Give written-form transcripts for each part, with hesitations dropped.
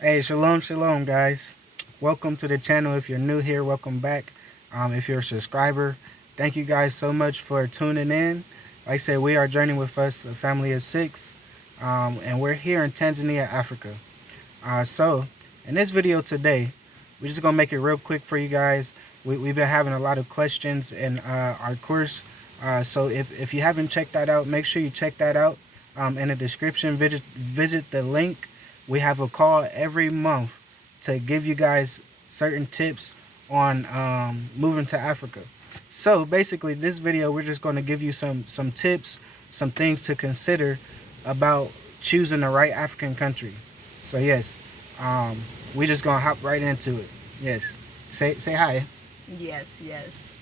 Hey, shalom, shalom, guys. Welcome to the channel. If you're new here, welcome back. If you're a subscriber, thank you guys so much for tuning in. Like I said, we are journeying with us, a family of six, and we're here in Tanzania, Africa. So, in this video today, we're just gonna make it real quick for you guys. We've been having a lot of questions in our course, so if you haven't checked that out, make sure you check that out. In the description, visit the link. We have a call every month to give you guys certain tips on moving to Africa. So basically, this video we're just going to give you some tips, some things to consider about choosing the right African country. So yes, we're just gonna hop right into it. Yes, say hi. Yes.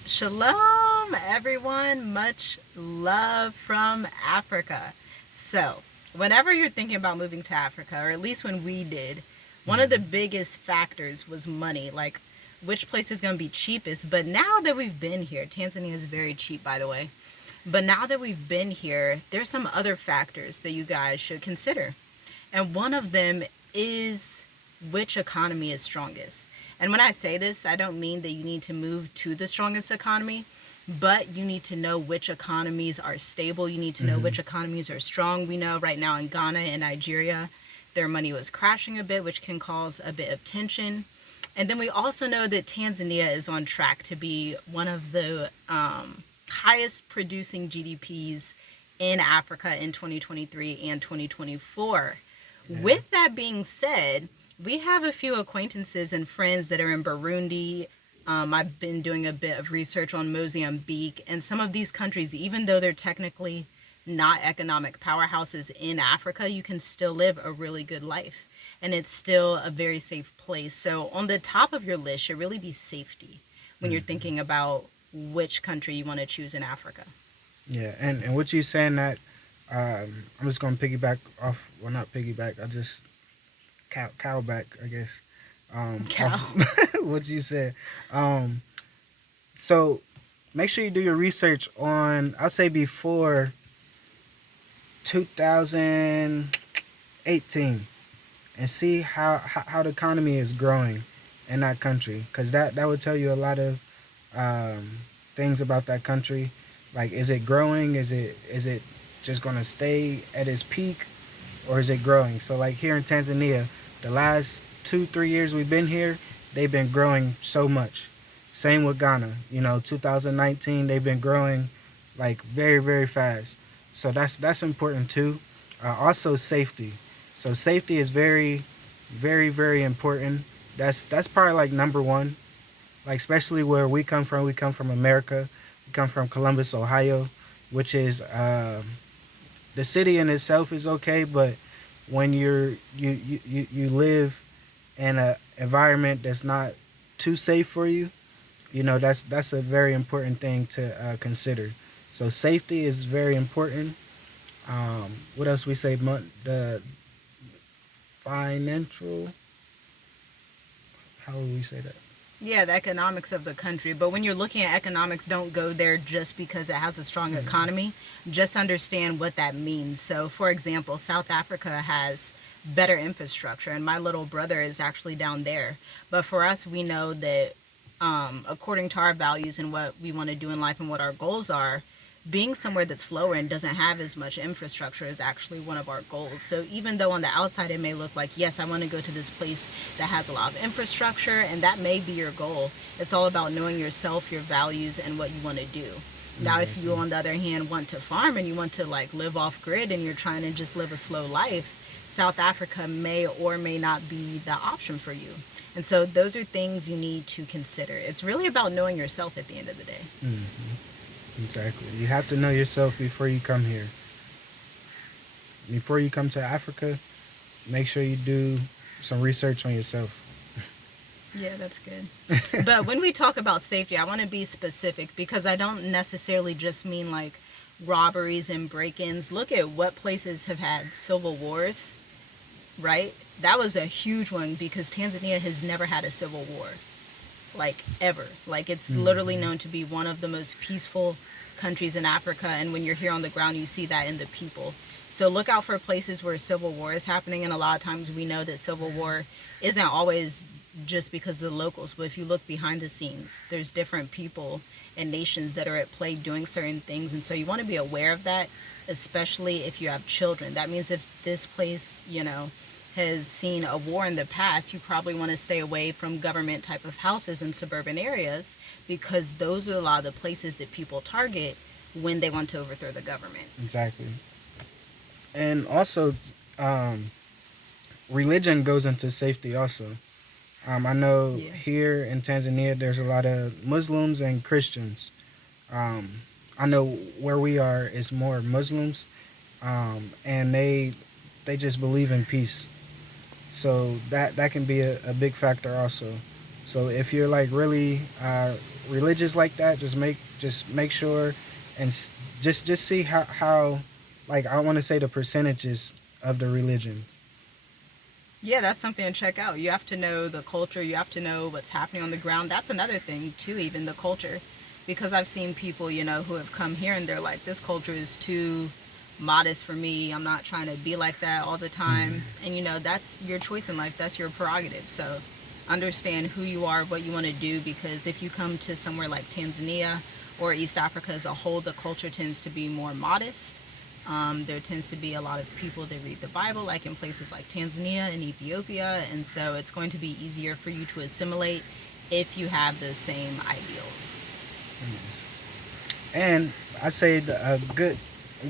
Shalom, everyone. Much love from Africa. So, whenever you're thinking about moving to Africa, or at least when we did, one of the biggest factors was money, like which place is going to be cheapest. But now that we've been here, Tanzania is very cheap, by the way. But now that we've been here, there's some other factors that you guys should consider. And one of them is which economy is strongest. And when I say this, I don't mean that you need to move to the strongest economy, but you need to know which economies are stable. You need to know which economies are strong. We know right now in Ghana and Nigeria, their money was crashing a bit, which can cause a bit of tension. And then we also know that Tanzania is on track to be one of the highest producing GDPs in Africa in 2023 and 2024. Yeah. With that being said, we have a few acquaintances and friends that are in Burundi. I've been doing a bit of research on Mozambique, and some of these countries, even though they're technically not economic powerhouses in Africa, you can still live a really good life. And it's still a very safe place. So on the top of your list should really be safety when you're thinking about which country you want to choose in Africa. Yeah, and what you saying that I'm just gonna piggyback off. Well, not piggyback. I just cow back, I guess. Cow. Off what you said. So make sure you do your research on. I'll say before 2018, and see how the economy is growing in that country, because that would tell you a lot of things about that country. Like, is it growing? Is it just gonna stay at its peak, or is it growing? So like here in Tanzania, the last 2-3 years we've been here, they've been growing so much. Same with Ghana. 2019 they've been growing like very very fast. So that's important too. Also safety. So safety is very very very important. That's probably like number one. Like especially where we come from. We come from America. We come from Columbus, Ohio, which is the city in itself is okay, but when you live in an environment that's not too safe for you, that's a very important thing to consider. So safety is very important. What else we say? The financial. How would we say that? Yeah, the economics of the country. But when you're looking at economics, don't go there just because it has a strong economy. Just understand what that means. So, for example, South Africa has better infrastructure, and my little brother is actually down there. But for us, we know that according to our values and what we want to do in life and what our goals are, being somewhere that's slower and doesn't have as much infrastructure is actually one of our goals. So even though on the outside it may look like, yes, I want to go to this place that has a lot of infrastructure, and that may be your goal, it's all about knowing yourself, your values, and what you want to do. Now, if you, on the other hand, want to farm and you want to like live off grid and you're trying to just live a slow life, South Africa may or may not be the option for you. And so those are things you need to consider. It's really about knowing yourself at the end of the day. Exactly. You have to know yourself before you come here. Before you come to Africa, make sure you do some research on yourself. Yeah, that's good. But when we talk about safety, I want to be specific because I don't necessarily just mean like robberies and break-ins. Look at what places have had civil wars, right? That was a huge one because Tanzania has never had a civil war, like ever. Like it's literally known to be one of the most peaceful countries in Africa. And when you're here on the ground, you see that in the people. So look out for places where civil war is happening, and a lot of times we know that civil war isn't always just because of the locals, but if you look behind the scenes, there's different people and nations that are at play doing certain things, and so you want to be aware of that, especially if you have children. That means if this place, has seen a war in the past, you probably want to stay away from government type of houses in suburban areas, because those are a lot of the places that people target when they want to overthrow the government. Exactly. And also, religion goes into safety also. I know Yeah. here in Tanzania there's a lot of Muslims and Christians. Um, I know where we are is more Muslims, and they just believe in peace. So that can be a big factor also. So if you're like really religious like that, just make sure and just see how like I want to say the percentages of the religion. Yeah, that's something to check out. You have to know the culture, you have to know what's happening on the ground. That's another thing, too, even the culture. Because I've seen people, who have come here and they're like, this culture is too modest for me. I'm not trying to be like that all the time. And, that's your choice in life, that's your prerogative. So understand who you are, what you want to do, because if you come to somewhere like Tanzania or East Africa as a whole, the culture tends to be more modest. There tends to be a lot of people that read the Bible, like in places like Tanzania and Ethiopia, and so it's going to be easier for you to assimilate if you have those same ideals. And I say a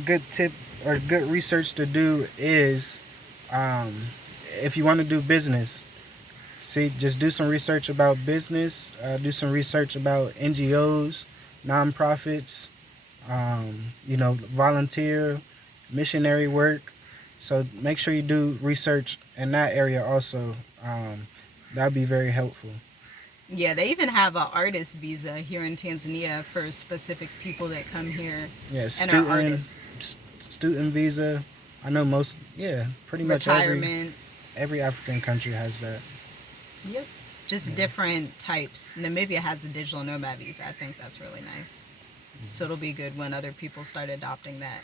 good tip or good research to do is um, if you want to do business, just do some research about business, do some research about NGOs, nonprofits, volunteer, missionary work. So make sure you do research in that area also. That'd be very helpful. Yeah, they even have an artist visa here in Tanzania for specific people that come here Yeah, and are artists. student visa. I know pretty much Retirement. every African country has that. Yep. Just different types. Namibia has a digital nomad visa. I think that's really nice. So it'll be good when other people start adopting that.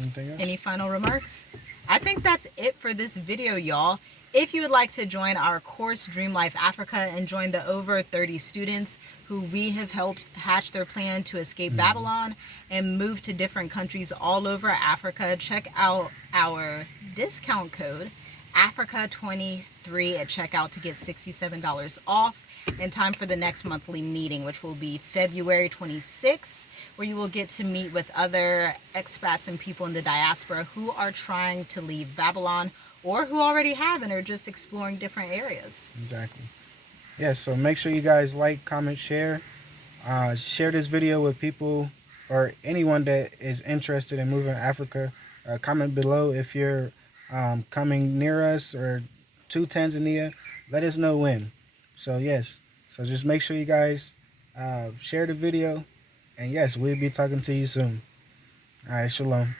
Anything else? Any final remarks? I think that's it for this video, y'all. If you would like to join our course, Dream Life Africa, and join the over 30 students who we have helped hatch their plan to escape Babylon and move to different countries all over Africa, check out our discount code, Africa23 at checkout to get $67 off in time for the next monthly meeting, which will be February 26th, where you will get to meet with other expats and people in the diaspora who are trying to leave Babylon or who already have and are just exploring different areas. Exactly. Yeah, so make sure you guys like, comment, share. Share this video with people or anyone that is interested in moving to Africa. Comment below if you're coming near us or to Tanzania. Let us know when. So, yes. So just make sure you guys share the video. And, yes, we'll be talking to you soon. All right, shalom.